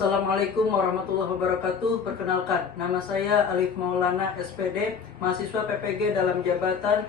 Assalamualaikum warahmatullahi wabarakatuh. Perkenalkan, nama saya Alif Maulana SPD, mahasiswa PPG dalam jabatan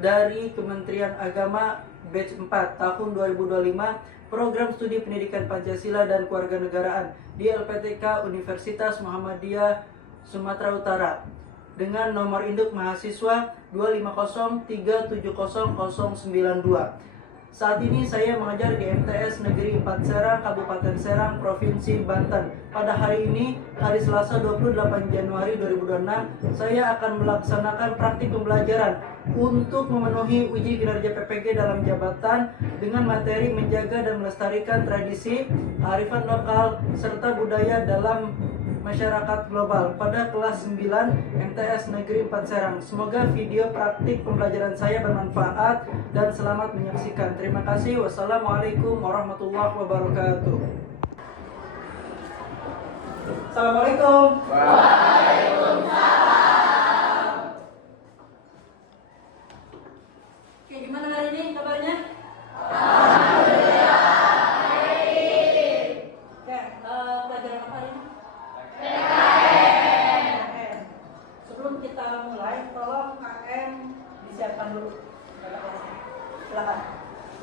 dari Kementerian Agama Batch 4 tahun 2025, Program Studi Pendidikan Pancasila dan Kewarganegaraan di LPTK Universitas Muhammadiyah Sumatera Utara dengan nomor induk mahasiswa 250370092. Saat ini saya mengajar di MTS Negeri 4 Serang, Kabupaten Serang, Provinsi Banten. Pada hari ini, hari Selasa 28 Januari 2026, saya akan melaksanakan praktik pembelajaran untuk memenuhi uji kinerja PPG dalam jabatan dengan materi menjaga dan melestarikan tradisi, kearifan lokal, serta budaya dalam masyarakat global pada kelas 9 MTS Negeri 4 Serang. Semoga video praktik pembelajaran saya bermanfaat dan selamat menyaksikan. Terima kasih. Wassalamualaikum warahmatullahi wabarakatuh. Assalamualaikum. Waalaikumsalam. Oke, gimana hari ini kabarnya? Alhamdulillah baik. Oke, pelajaran apa hari ini? PKN. Sebelum kita mulai, tolong KM disiapkan dulu. Silakan.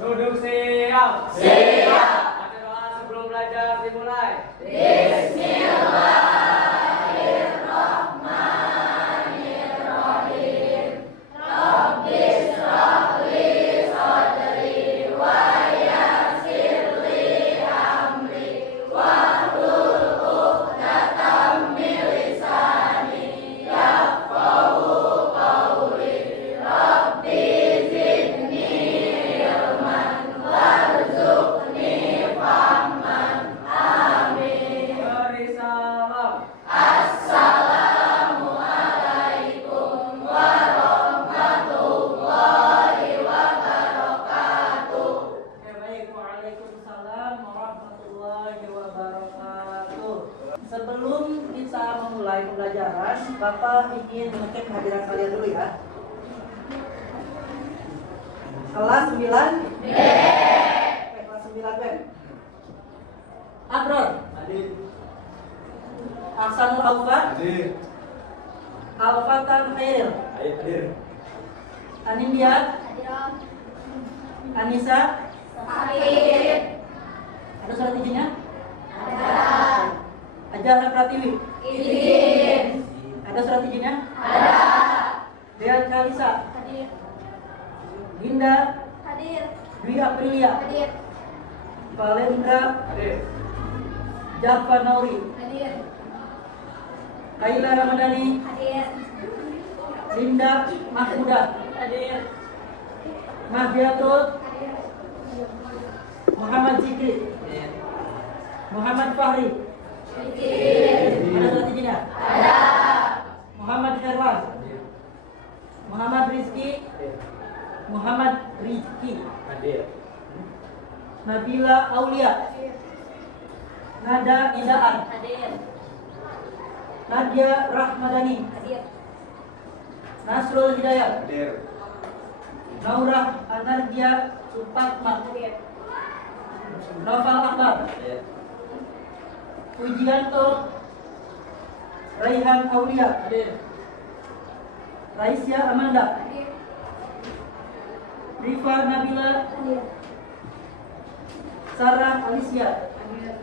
Duduk siap. Siap. Baca doa sebelum belajar dimulai. Bismillahirrahmanirrahim. Rabbi shrah li sadri wa yassir li amri wahlul 'uqdatam min lisani yafqahu qawli. Rabbi zidni ilman warzuqni fahman. Amin. Beri salam. Assalamualaikum warahmatullahi wabarakatuh. Oke, baik. Waalaikumsalam warahmatullahi wabarakatuh. Sebelum kita memulai pembelajaran, Bapak ingin mengecek kehadiran kalian dulu ya. Kelas 9? B. Oke, kelas 9 B. Abrod, Hadir. Aksanul Aufa, Hadir. Alfatan Khairil, Hadir. Anindya, Anissa, Hadir. ada surat izinnya? Ada. Ajara Pratiwi, Izin. ada surat izinnya? Ada. Dean Kalisa, Hadir. Dinda, Hadir. Dwi Aprilia, Hadir. Valendra, Hadir. Jaffa Nauri, Hadir. Kaila Ramadhani, Hadir. Linda Mahmuda, Hadir. Mahdiatul, Hadir. Muhammad Zikri, Muhammad Fahri, Izin. ada surat izinnya? Ada. Muhammad Herwan, Muhammad Rizki, Muhammad Rizki, Hadir. Nabila Aulia, Nada Indaan, Hadir. Nadia Rahmadani, Hadir. Nasrul Hidayat, Hadir. Naurah Anardia Supatma, Hadir. Noval Akbar, Hadir. Pujianto Raihan Aulia, Raisya Amanda, Hadir. Rifa Nabila, Hadir. Sarah Alicia, Hadir.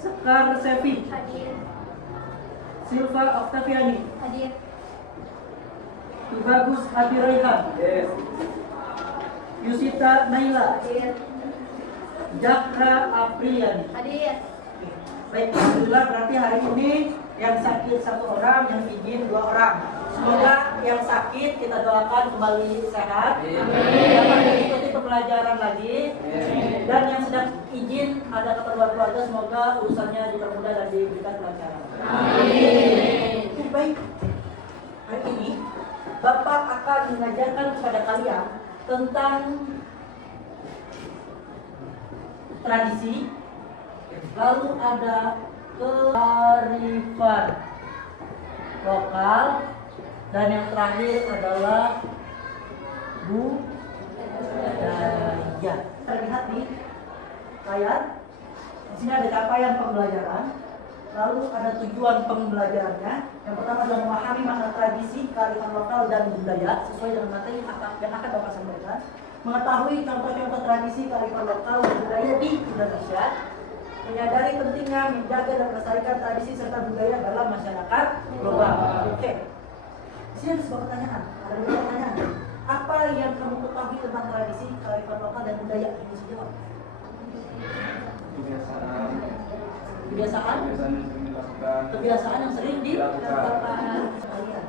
Sekar Sefi, Hadir. Silva Oktaviani, Hadir. Tubagus Abi Raihan, Yes. Yusita Naila, Hadir. Jakra Apriliani. Hadir. Baik, alhamdulillah berarti hari ini yang sakit 1 orang, yang izin 2 orang. Semoga yang sakit kita doakan kembali sehat, dapat mengikuti pembelajaran lagi. Dan yang sedang izin ada keperluan keluarga, semoga urusannya dipermudah dan diberikan kelancaran. Amin. Baik, hari ini Bapak akan mengajarkan kepada kalian tentang tradisi, lalu ada kearifan lokal, dan yang terakhir adalah budaya. Kita lihat di layar. Di sini ada capaian pembelajaran, lalu ada tujuan pembelajarannya. Yang pertama adalah memahami makna tradisi, kearifan lokal dan budaya sesuai dengan materi yang akan Bapak sampaikan. Mengetahui contoh-contoh tradisi, kearifan lokal dan budaya di Indonesia. Menyadari pentingnya menjaga dan melestarikan tradisi serta budaya dalam masyarakat global. Oke. Di sini ada sebuah pertanyaan. Ada beberapa pertanyaan. Apa yang kamu ketahui tentang tradisi, kearifan lokal dan budaya? Ini bisa jawab. Kebiasaan. Kebiasaan? Kebiasaan yang sering dilakukan. Kebiasaan yang sering dilakukan sekalian.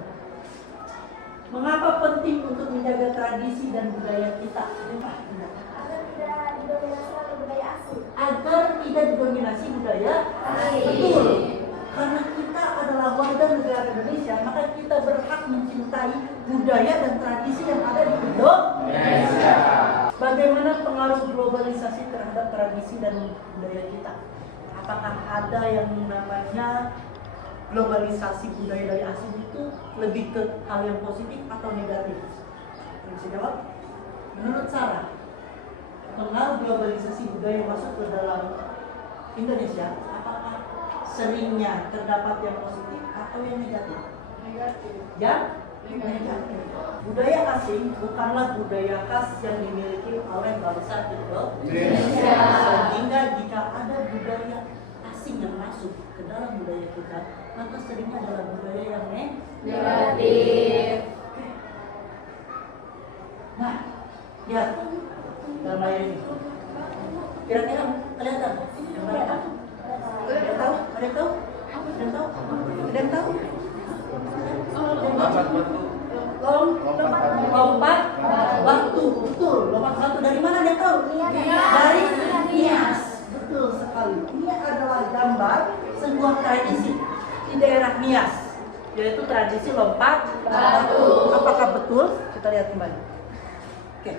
Mengapa penting untuk menjaga tradisi dan budaya kita? Agar tidak didominasi oleh budaya asing. Agar tidak didominasi budaya Asing. betul. Karena kita adalah warga negara Indonesia, maka kita berhak mencintai budaya dan tradisi yang ada di Indonesia. Bagaimana pengaruh globalisasi terhadap tradisi dan budaya kita? Apakah ada yang namanya globalisasi budaya dari asing itu lebih ke hal yang positif atau negatif? Bisa jawab? Menurut Sarah, pengaruh globalisasi budaya masuk ke dalam Indonesia, apakah seringnya terdapat yang positif atau yang negatif? Negatif. Yang negatif. Budaya asing bukanlah budaya khas yang dimiliki oleh bangsa Indonesia. Sehingga jika ada budaya asing yang masuk ke dalam budaya kita, maka seringnya adalah budaya yang Negatif. Nah, ya dalam layar ini. Kira-kira kelihatan? Yang mana? Ada yang tahu? Ada yang tahu? Ada yang tahu? Ada yang tahu? Lompat batu. Lompat batu, betul. Lompat batu dari mana dia tahu? Dari Nias, betul sekali. Ini adalah gambar sebuah tradisi di daerah Nias, yaitu tradisi lompat batu. Apakah betul? Kita lihat kembali. Oke.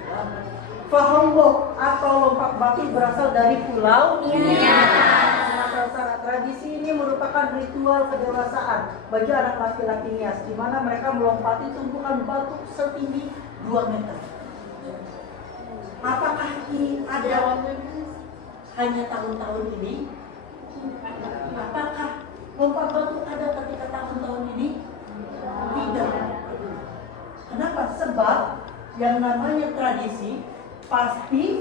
Fahombok atau lompat batu berasal dari Pulau Nias. Sumatera Utara. Tradisi ini merupakan ritual kedewasaan bagi anak laki-laki Nias, di mana mereka melompati tumpukan batu setinggi 2 meter. Apakah ini ada hanya tahun-tahun ini? Apakah lompat batu ada ketika tahun-tahun ini? Tidak. Kenapa? Sebab yang namanya tradisi pasti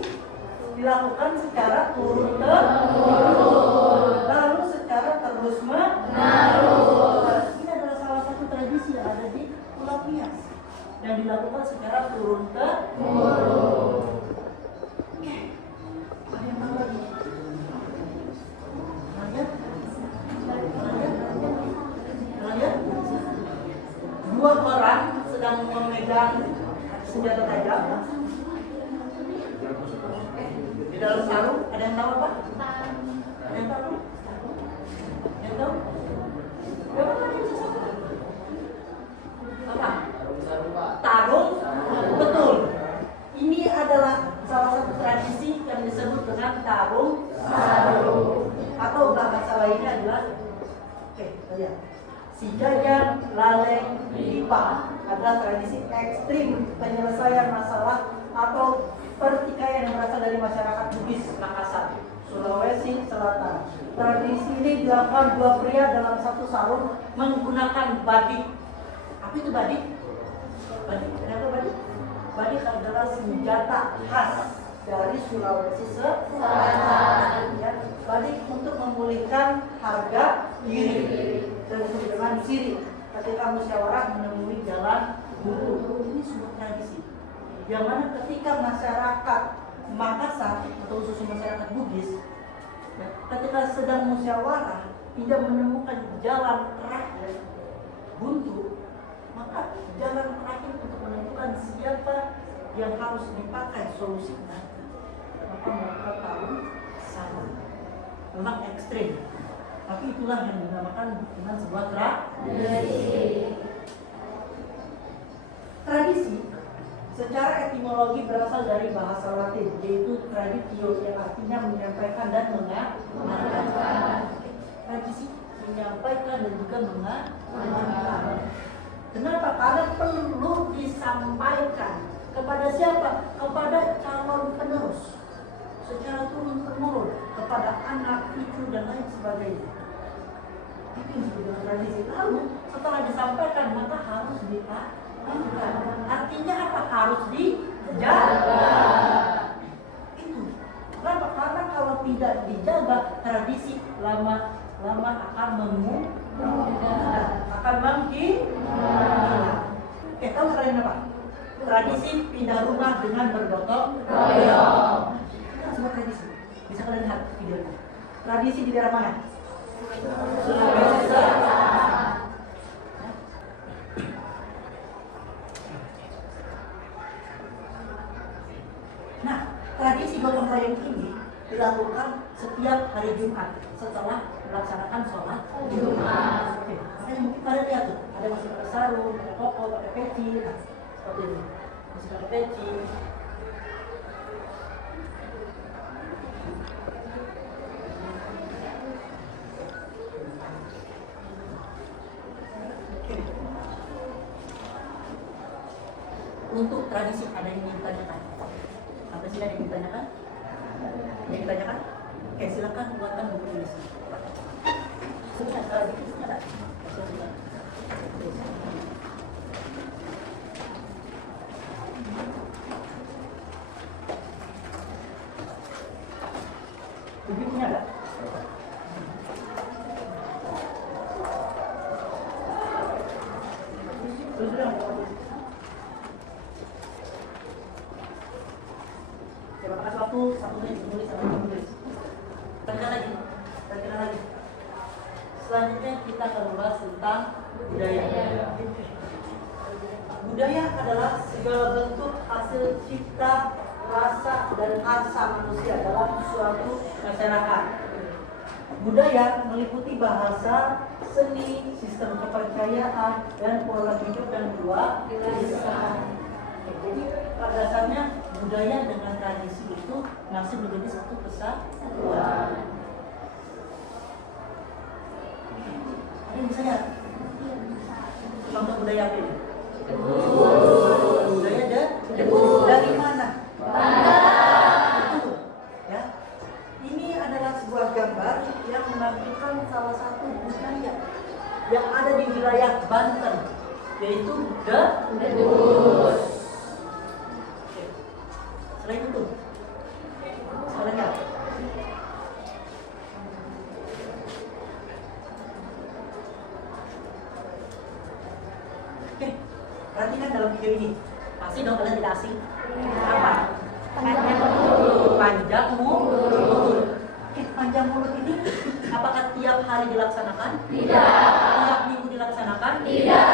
dilakukan secara turun-temurun, lalu secara terus-menerus. Ini adalah salah satu tradisi yang ada di Pulau Nias yang dilakukan secara turun-temurun. Oke, ada yang tahu lagi? Lihat, lihat, dua orang sedang memegang senjata tajam di dalam sarung. Ada yang tahu apa? Ada yang tahu? Yang tahu? Berapa kali bisa satu? Apa? Tarung. Betul. Ini adalah salah satu tradisi yang disebut dengan tarung sarung, atau bahasa lainnya adalah lihat. Sijajan, laleng, lipa adalah tradisi ekstrim penyelesaian masalah atau pertikaian yang berasal dari masyarakat Bugis Makassar, Sulawesi Selatan. Tradisi ini dilakukan dua pria dalam satu sarung menggunakan badik. Apa itu badik? Badik. Kenapa badik? Badik adalah senjata khas dari Sulawesi Selatan. Ya, badik untuk memulihkan harga diri dan disebut dengan siri ketika musyawarah menemui jalan buntu. Ini sebuah tradisi yang mana ketika masyarakat Makassar atau khususnya masyarakat Bugis, ya, ketika sedang musyawarah tidak menemukan jalan terakhir buntu, maka jalan terakhir untuk menentukan siapa yang harus dipakai solusinya, maka mereka tahu sama. Memang ekstrim, tapi itulah yang dinamakan dengan sebuah tradisi. Secara etimologi berasal dari bahasa Latin, yaitu traditio, yang artinya menyampaikan dan mengajarkan. Tradisi menyampaikan dan juga mengajarkan. Kenapa? Karena perlu disampaikan kepada siapa? Kepada calon penerus secara turun-temurun. kepada anak, cucu dan lain sebagainya. Itu yang disebut dengan tradisi. Lalu setelah disampaikan maka harus diamalkan. Artinya apa? Harus dijaga. Itu. Kenapa? Karena kalau tidak dijaga, tradisi lama-lama akan akan menghilang. Oke, tahu kalian apa? Tradisi pindah rumah dengan bergotong royong. Itu semua tradisi. Bisa kalian lihat videonya. Tradisi di daerah mana? Sulawesi Selatan. Nah, tradisi gotong royong ini dilakukan setiap hari Jumat setelah melaksanakan sholat Jumat. Oke, makanya mungkin kalian lihat tuh, ada masih pakai sarung, pakai koko, pakai peci, nah, seperti ini, masih pakai peci. Untuk tradisi ada yang ingin ditanyakan? Sampai sini ada yang ditanyakan? Ada yang ditanyakan? Oke, silakan buatkan buku tulisan. Sudah, ada. Bukunya ada? Sudah. Coba kasih waktu 1 menit menulis. Lanjutkan lagi. Selanjutnya kita akan membahas tentang budaya. Budaya adalah segala bentuk hasil cipta, rasa, dan asa manusia dalam suatu masyarakat. Budaya meliputi bahasa, seni, sistem kepercayaan, dan pola hidup dan kebiasaan. Jadi pada dasarnya budaya dengan tradisi itu masih menjadi satu kesatuan. Ini misalnya contoh budaya apa ini? Budaya dari mana? Itu, ya. Ini adalah sebuah gambar yang menampilkan salah satu budaya yang ada di wilayah Banten, yaitu Debus. Selain itu, selanjutnya. Oke, perhatikan dalam video ini. Pasti dong kalian tidak asing. Apa? Panjang mulut. Oke, panjang mulut ini apakah tiap hari dilaksanakan? Tidak. Tiap minggu dilaksanakan? Tidak.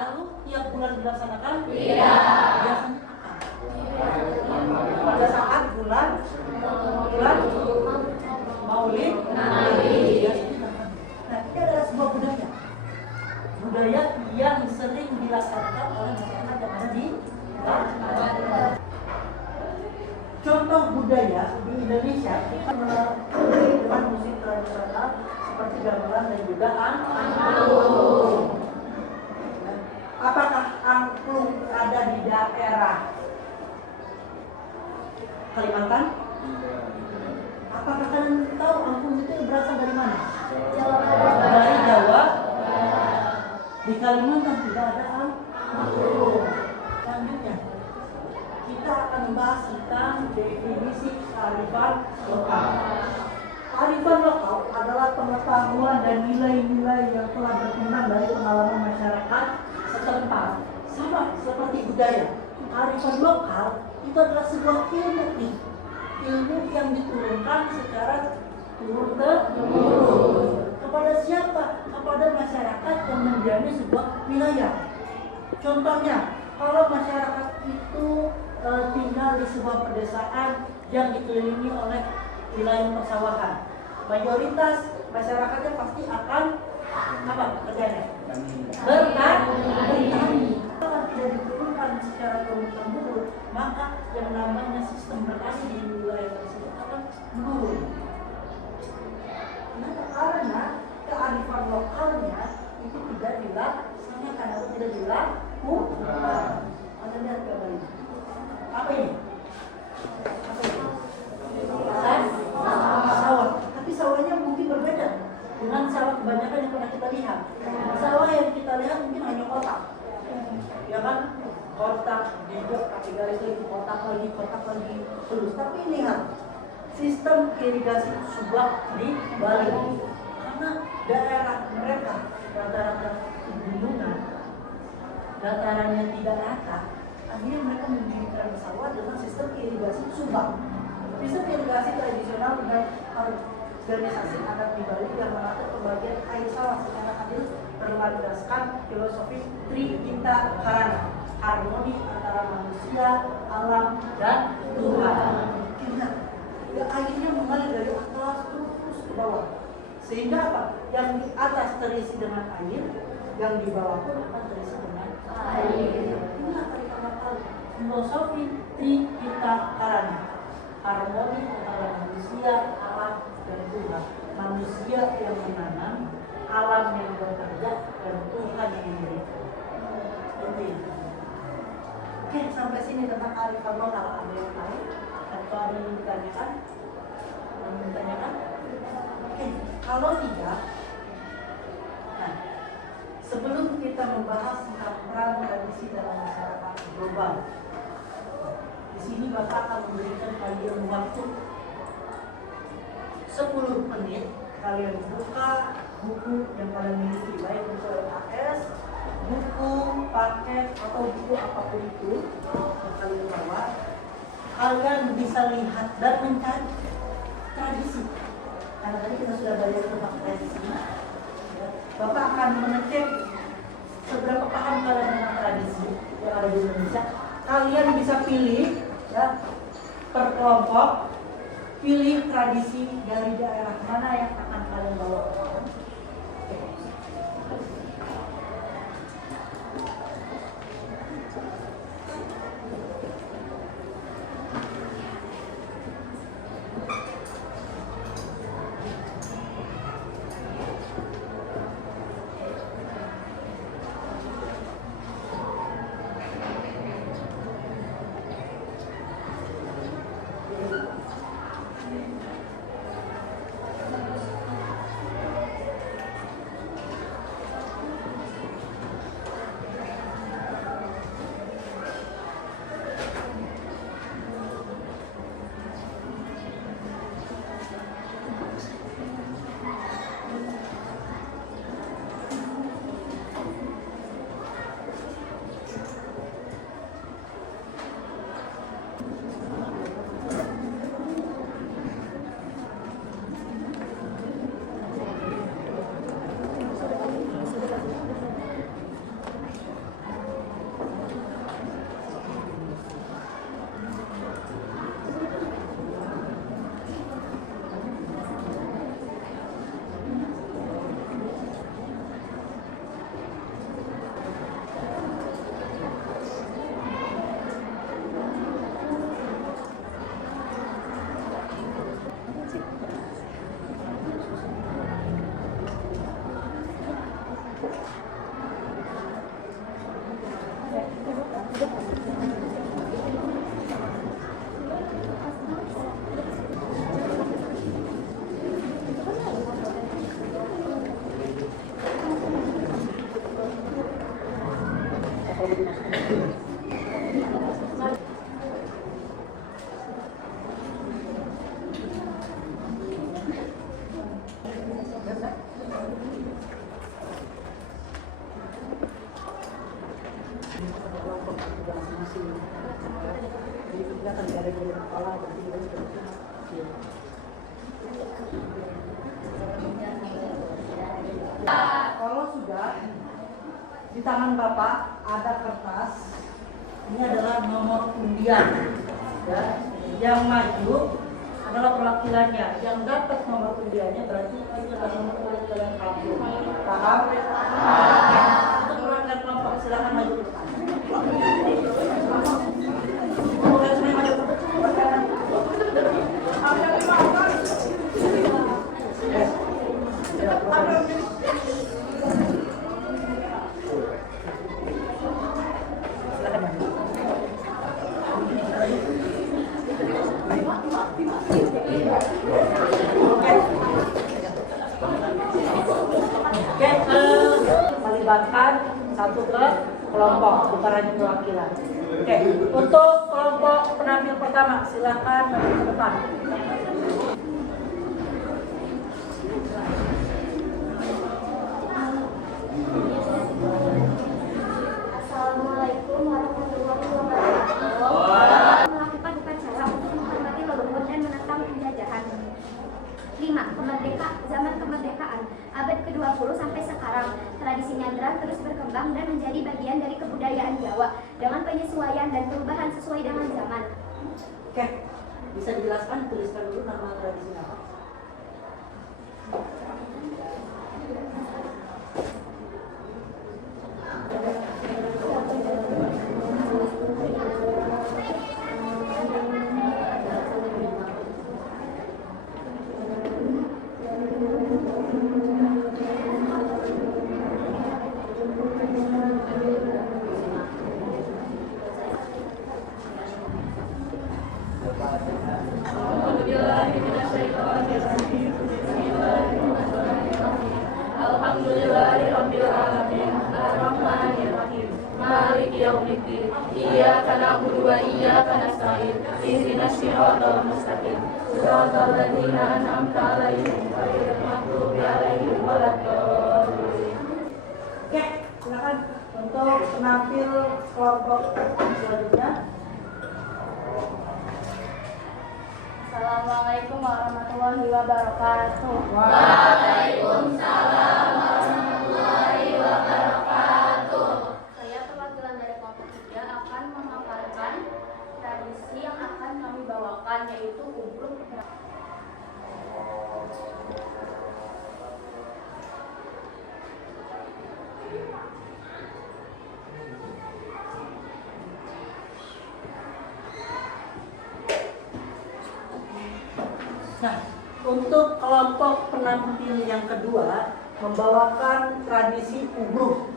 Lalu tiap bulan dilaksanakan? Tidak. Biasanya pada saat bulan Maulid Nabi. Nah, ini adalah sebuah budaya yang sering dilaksanakan oleh masyarakat yang ada di Banten. Contoh budaya di Indonesia kita memiliki dengan musik tradisional seperti gamelan dan juga angklung. Apakah angklung ada di daerah Kalimantan? Apakah kalian tahu angklung itu berasal dari mana? Dari Jawa. Di Kalimantan tidak ada angklung. Selanjutnya kita akan membahas tentang definisi kearifan lokal. Kearifan lokal adalah pengetahuan dan nilai-nilai yang telah berkembang dari pengalaman masyarakat setempat. Sama seperti budaya. Kearifan lokal itu adalah sebuah ilmu yang diturunkan secara turun-temurun. Kepada siapa? Kepada masyarakat yang mendiami sebuah wilayah. Contohnya, kalau masyarakat itu tinggal di sebuah pedesaan yang dikelilingi oleh wilayah persawahan, mayoritas masyarakatnya pasti akan apa kerjanya? Bertani. Kalau tidak diturunkan secara turun-temurun, maka yang namanya sistem bertani di wilayah tersebut akan menurun. Kenapa? Karena kearifan lokalnya itu tidak dilaksanakan atau tidak dilakukan. Anda lihat gambar ini. Apa ini? Sawah. lihat. Sawah yang kita lihat mungkin hanya kotak, ya kan? Kotak, juga pakai garis lagi, kotak lagi, terus. Tapi lihat, sistem irigasi subak di Bali. Karena daerah mereka rata-rata pegunungan, datarannya tidak rata, akhirnya mereka mendirikan sawah dengan sistem irigasi subak. Sistem irigasi tradisional dengan organisasi adat di Bali yang mengatur pembagian air sawah secara adil berlandaskan filosofi Tripita Karana, harmoni antara manusia, alam, dan Tuhan. Ingat, ya, airnya mengalir dari atas terus ke bawah. Sehingga apa? Yang di atas terisi dengan air, yang di bawah pun akan terisi dengan air. Ingat pertama kali filosofi Tripita Karana, harmoni antara manusia, alam, dan Tuhan. Manusia yang menanam, alam yang bekerja, dan Tuhan yang memberikan. Oke, sampai sini tentang kearifan lokal. Ada yang lain? Atau ada yang ditanyakan? Oke, kalau tidak, nah, sebelum kita membahas tentang peran tradisi dalam masyarakat global, di sini Bapak akan memberikan kalian waktu 10 menit. Kalian buka buku yang kalian miliki, baik buku LKS, buku, paket, atau buku apapun itu yang kalian bawa. Kalian bisa lihat dan mencari tradisi. Karena tadi kita sudah belajar tentang tradisi. Bapak akan mengecek seberapa paham kalian tentang tradisi yang ada di Indonesia. Kalian bisa pilih, ya, per kelompok, pilih tradisi dari daerah mana yang akan kalian bawa. Kalau sudah di tangan Bapak ada kertas, ini adalah nomor undian, ya. Yang maju adalah perwakilannya, yang dapat nomor undiannya berarti itu adalah nomor perwakilan kampung. Paham? Itu perwakilan kelompok, silakan maju ke depan. Bukan semua maju ke depan. Oke, dilibatkan satu ke kelompok, bukan hanya perwakilan. Oke, untuk kelompok penampil pertama, silakan maju ke depan. Assalamualaikum warahmatullahi wabarakatuh. Melakukan upacara untuk menghormati leluhur dan menentang penjajahan. 5. Zaman kemerdekaan abad ke-20 sampai sekarang, tradisi nyadran terus berkembang dan menjadi bagian dari kebudayaan Jawa dengan penyesuaian dan perubahan sesuai dengan zaman. Oke, bisa dijelaskan, tuliskan dulu nama tradisi apa? Alhamdulillahirrabbilalamin Ar-Rahmanirrahim Maliki yaumiddin Iyyaka na'budu wa iyyaka nasta'in Ihdinas siratal mustaqim Siratal ladzina an'amta 'alaihim ghairil maghdubi 'alaihim waladdallin. Oke, silakan untuk penampil kelompok selanjutnya. Assalamualaikum warahmatullahi wabarakatuh. Saya perwakilan dari kelompok 3 akan memaparkan tradisi yang akan kami bawakan, yaitu Ubruk. Nah, untuk kelompok penampil yang kedua membawakan tradisi ubruk.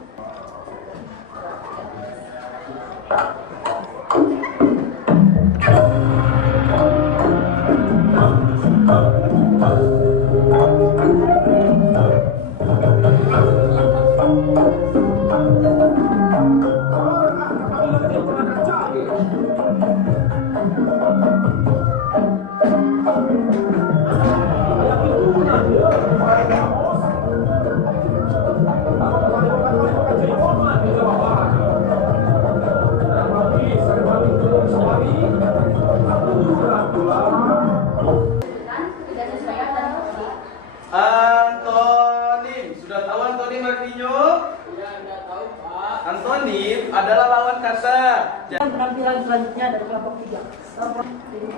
Antonim, sudah tahu antonim artinya? Ya, enggak tahu, Pak. Antonim adalah lawan kata. Penampilan selanjutnya dari kelompok 3.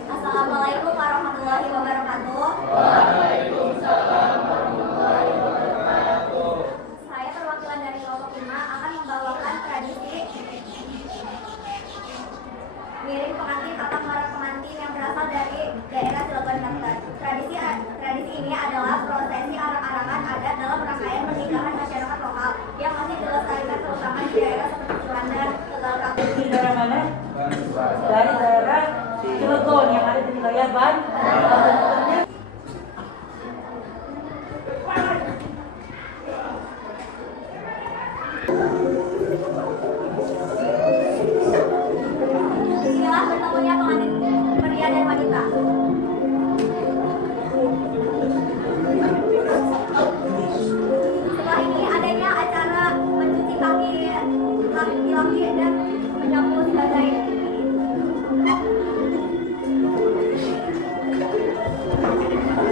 Assalamualaikum warahmatullahi wabarakatuh. Saya perwakilan dari kelompok 5 akan membawakan tradisi miring pengantin atau para pengantin yang berasal dari daerah Cilegon, Banten. Tradisi ini adalah prosesi arak-arakan adat dalam rangkaian pernikahan masyarakat lokal yang masih dilestarikan terutama di daerah seperti Cilandak, Tegal, Kampung. Di daerah mana? Dari daerah Cilegon yang ada di wilayah Banten. Inilah bertemunya pengantin pria dan wanita. Setelah ini adanya acara mencuci kaki, laki-laki dan menyapu sebagai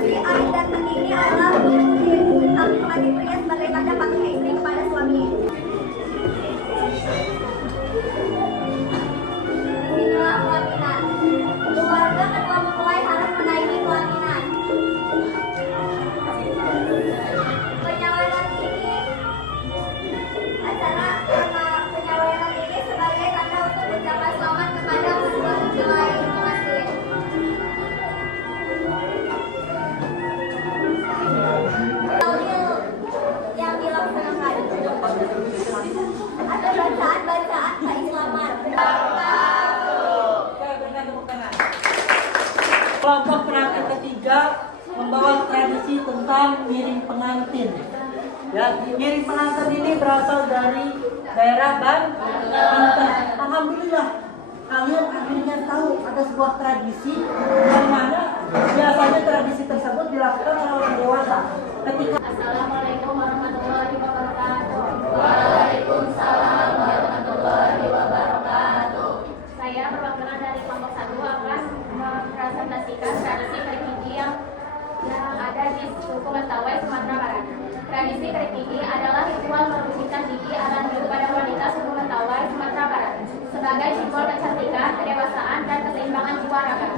si air dan mandi ini adalah mencuci kaki pengantin pria sebagai tanda patuhnya istri kepada suami. Inilah pelaminan. Keluarga kedua mempelai harus menaiki pelaminan. Penyaweran ini, acara penyaweran ini sebagai tanda untuk ucapan selamat kepada kedua mempelai pengantin. Tahlil yang dilaksanakan ada bacaan-bacaan keislaman. Oke, berikan tepuk tangan. Kelompok penampil ketiga membawa tradisi tentang miring pengantin. Ya, ngiring pengantin ini berasal dari daerah Banten. Alhamdulillah, kalian akhirnya tahu ada sebuah tradisi yang mana biasanya tradisi tersebut dilakukan oleh orang dewasa. Ketika Assalamualaikum warahmatullahi wabarakatuh. Waalaikumsalam warahmatullahi wabarakatuh. Saya perwakilan dari kelompok 1 akan mempresentasikan tradisi kerik gigi yang ada di suku Mentawai, Sumatera Barat. Tradisi kerik gigi adalah ritual membersihkan gigi alam biru pada wanita suku Mentawai, Sumatera Barat sebagai simbol kecantikan, kedewasaan, dan keseimbangan jiwa raga.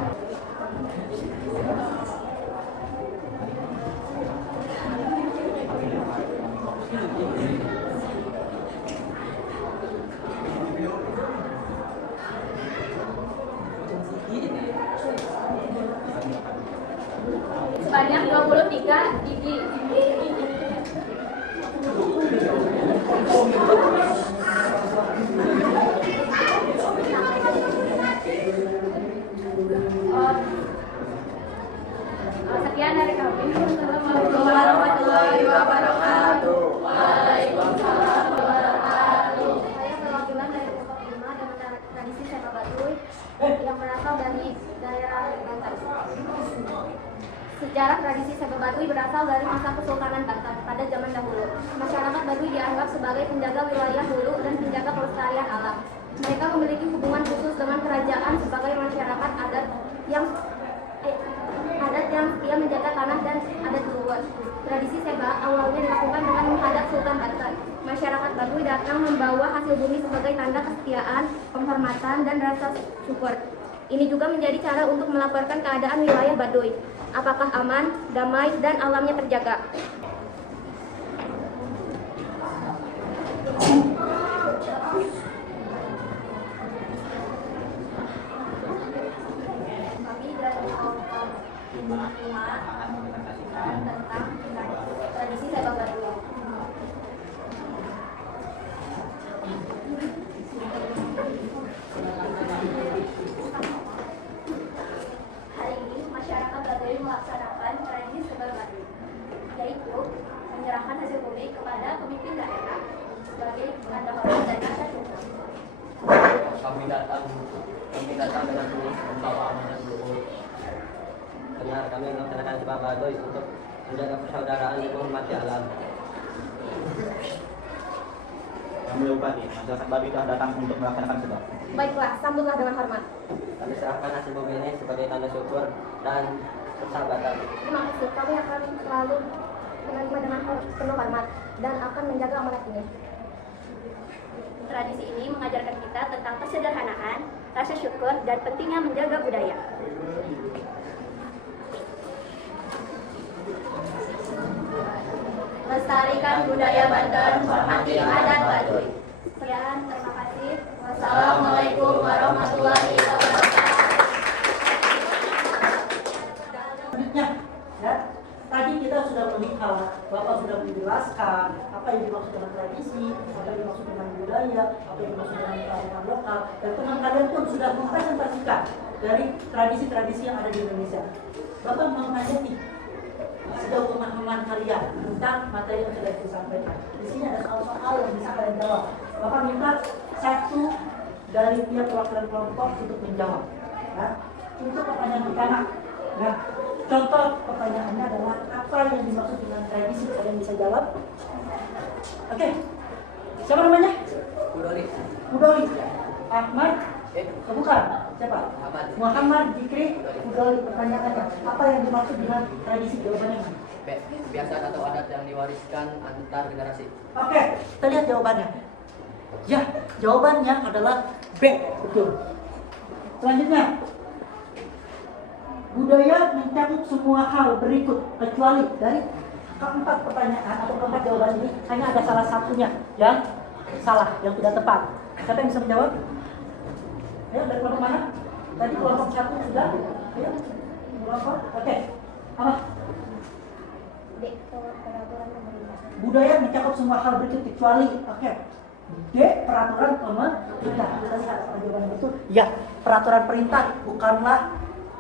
Sebanyak 23 gigi. Sekian dari kami. Assalamualaikum warahmatullahi wabarakatuh. Waalaikumsalam warahmatullahi. Saya perwakilan dari kelompok 5 dengan tradisi sepak baduy yang berasal dari daerah Banten. Sejarah tradisi sepak baduy berasal dari masa Kesultanan Banten pada zaman dahulu. Masyarakat Baduy dianggap sebagai penjaga wilayah hulu dan penjaga pelestarian alam. Mereka memiliki hubungan khusus dengan kerajaan sebagai masyarakat adat yang setia menjaga tanah dan adat leluhur. Tradisi seba awalnya dilakukan dengan menghadap Sultan Banten. Masyarakat Baduy datang membawa hasil bumi sebagai tanda kesetiaan, penghormatan, dan rasa syukur. Ini juga menjadi cara untuk melaporkan keadaan wilayah Baduy. Apakah aman, damai, dan alamnya terjaga. Kami dari kelompok 5 tentang tradisi sepak baduy. Hari ini masyarakat Baduy melaksanakan tradisi sepak baduy, yaitu menyerahkan hasil bumi kepada pemimpin daerah sebagai tanda hormat dan rasa syukur. Kami datang dengan tulus membawa amanat luhur. Benar, kami melaksanakan sepak baduy untuk menjaga persaudaraan dan menghormati alam. Kami Bupati, masyarakat Baduy telah datang untuk melaksanakan sebab. Baiklah, sambutlah dengan hormat. Kami serahkan hasil bumi ini sebagai tanda syukur dan persahabatan. Terima kasih, kami akan selalu menerima dengan penuh hormat dan akan menjaga amanat ini. Tradisi ini mengajarkan kita tentang kesederhanaan, rasa syukur, dan pentingnya menjaga budaya. Lestarikan budaya Banten, hormati adat Baduy. Sekian, terima kasih. Wassalamualaikum warahmatullahi wabarakatuh. selanjutnya, ya, tadi kita sudah melihat, Bapak sudah menjelaskan apa yang dimaksud dengan tradisi, apa yang dimaksud dengan budaya, apa yang dimaksud dengan kearifan lokal, dan teman kalian pun sudah mempresentasikan dari tradisi-tradisi yang ada di Indonesia. Bapak mau nanya nih, sejauh pemahaman kalian tentang materi yang sudah disampaikan. Di sini ada soal-soal yang bisa kalian jawab. Bapak minta satu dari tiap perwakilan kelompok untuk menjawab. Ya. Untuk pertanyaan pertama, ya, contoh pertanyaannya adalah apa yang dimaksud dengan tradisi? Kalian bisa jawab? Oke. Siapa namanya? Budori. Budoli. Ahmad. Bukan. Siapa? Muhammad Jikri Budoli. Pertanyaannya, apa yang dimaksud dengan tradisi? Jawabannya mana? Kebiasaan atau adat yang diwariskan antar generasi. Oke, kita lihat jawabannya. Ya, jawabannya adalah B. Betul. Selanjutnya, budaya mencakup semua hal berikut kecuali dari keempat pertanyaan atau keempat jawaban ini hanya ada salah satunya yang salah, yang tidak tepat. Siapa yang bisa menjawab? Ayo, dari kelompok mana? Tadi kelompok 1 sudah. Ayo, kelompok. Oke. Apa? D. Peraturan pemerintah. Budaya mencakup semua hal berikut kecuali, oke. D. Peraturan pemerintah. Kita lihat apa jawaban yang betul. Ya, peraturan perintah bukanlah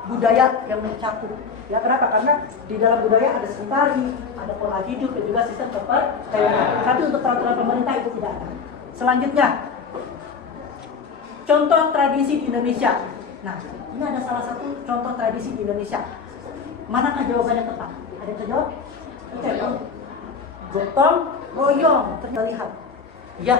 budaya yang mencakup. Ya kenapa? Karena di dalam budaya ada seni tari, ada pola hidup dan juga sistem kepercayaan. Tapi untuk peraturan pemerintah itu tidak ada. Selanjutnya, contoh tradisi di Indonesia. Nah, ini ada salah satu contoh tradisi di Indonesia. Manakah jawabannya tepat? Ada yang terjawab? Oke, gotong royong. Kita lihat. Ya,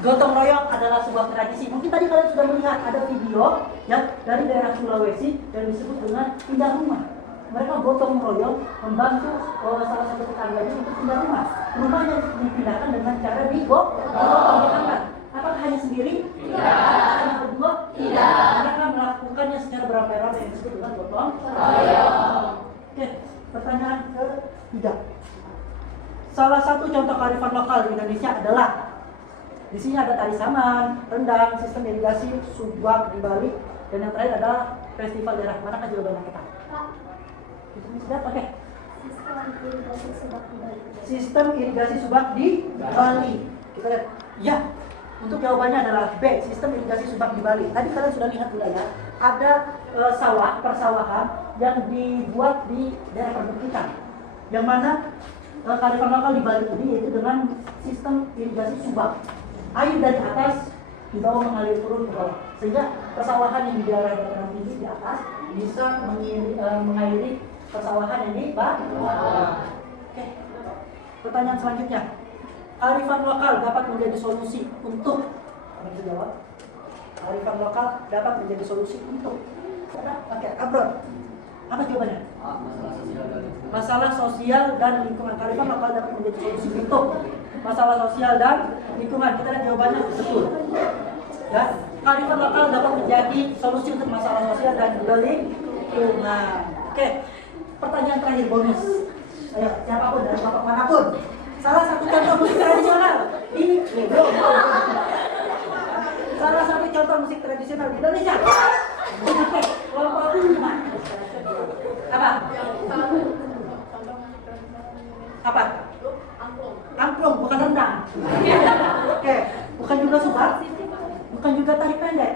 gotong royong adalah sebuah tradisi. Mungkin tadi kalian sudah melihat ada video ya dari daerah Sulawesi yang disebut dengan pindah rumah. Mereka gotong royong membantu salah satu tetangganya untuk pindah rumah. Rumahnya dipindahkan dengan cara digotong. Apakah hanya sendiri? Tidak. Hanya berdua? Tidak. Mereka melakukannya secara beramai-ramai yang disebut dengan gotong royong. Oke, pertanyaan ketiga. Salah satu contoh kearifan lokal di Indonesia adalah di sini ada tari saman, rendang, sistem irigasi, subak di Bali, dan yang terakhir adalah festival daerah. Manakah jawabannya kita? Itu sudah pakai. Sistem irigasi subak di Bali. Kita lihat. Ya, untuk jawabannya adalah B. Sistem irigasi subak di Bali. Tadi kalian sudah lihat juga ya. Ada sawah, persawahan yang dibuat di daerah perbukitan. Yang mana kearifan lokal di Bali ini yaitu dengan sistem irigasi subak. Air dari atas di bawah mengalir turun ke bawah, sehingga persawahan yang di daerah dataran tinggi di atas bisa mengairi persawahan yang di bawah. Oke. Pertanyaan selanjutnya, kearifan lokal dapat menjadi solusi untuk apa yang jawab? Kearifan lokal dapat menjadi solusi untuk oke, Abron. Apa jawabannya? Masalah sosial dan lingkungan. Kearifan lokal dapat menjadi solusi untuk masalah sosial dan lingkungan. Kita lihat jawabannya betul. Ya, kearifan lokal dapat menjadi solusi untuk masalah sosial dan lingkungan. Oke, pertanyaan terakhir bonus. Ayo, siapapun dari bapak manapun. Salah satu contoh musik tradisional di salah satu contoh musik tradisional di Indonesia. Oke, kelompok 5. Apa? Apa? Angklung, bukan rendang. Oke, bukan juga subak, bukan juga tari pendek.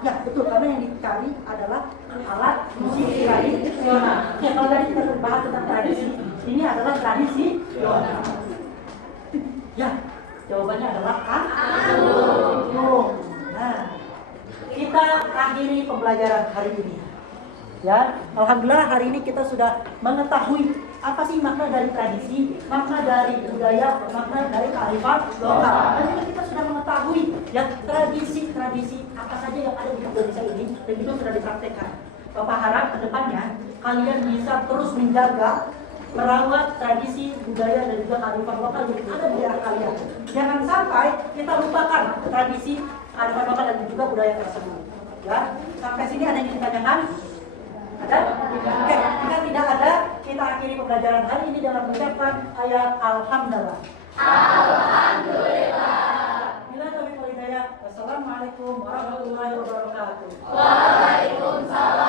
Ya betul, karena yang dicari adalah alat musik tradisional. Ya kalau tadi kita berbahas tentang tradisi, ini adalah tradisi. Ya, jawabannya adalah angklung. Nah, kita akhiri pembelajaran hari ini. Ya, alhamdulillah hari ini kita sudah mengetahui apa sih makna dari tradisi, makna dari budaya, makna dari kearifan lokal. Dan juga kita sudah mengetahui ya tradisi apa saja yang ada di Indonesia ini dan itu sudah dipraktekkan. Bapak harap kedepannya kalian bisa terus menjaga, merawat tradisi, budaya dan juga kearifan lokal yang ada di daerah kalian. Jangan sampai kita lupakan tradisi, kearifan lokal dan juga budaya tersebut. Ya, sampai sini ada yang ditanyakan? Ada? Oke, jika tidak ada, kita akhiri pembelajaran hari ini dengan mengucapkan ayat Alhamdulillah. Alhamdulillah. Bila taufiq wal hidayah. Wassalamualaikum warahmatullahi wabarakatuh. Waalaikumsalam.